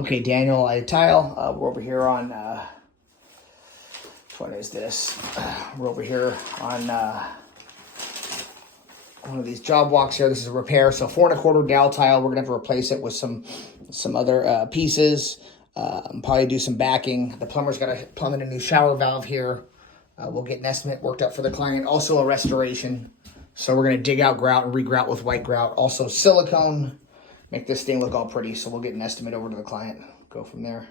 Okay, Daniel, I tile. We're over here on, what is this? We're over here on one of these job walks here. This is a repair. So 4 1/4 dowel tile. We're gonna have to replace it with some other pieces. Probably do some backing. The plumber's got to plumb in a new shower valve here. We'll get an estimate worked up for the client. Also a restoration. So we're gonna dig out grout and re-grout with white grout. Also silicone. Make this thing look all pretty. So we'll get an estimate over to the client. Go from there.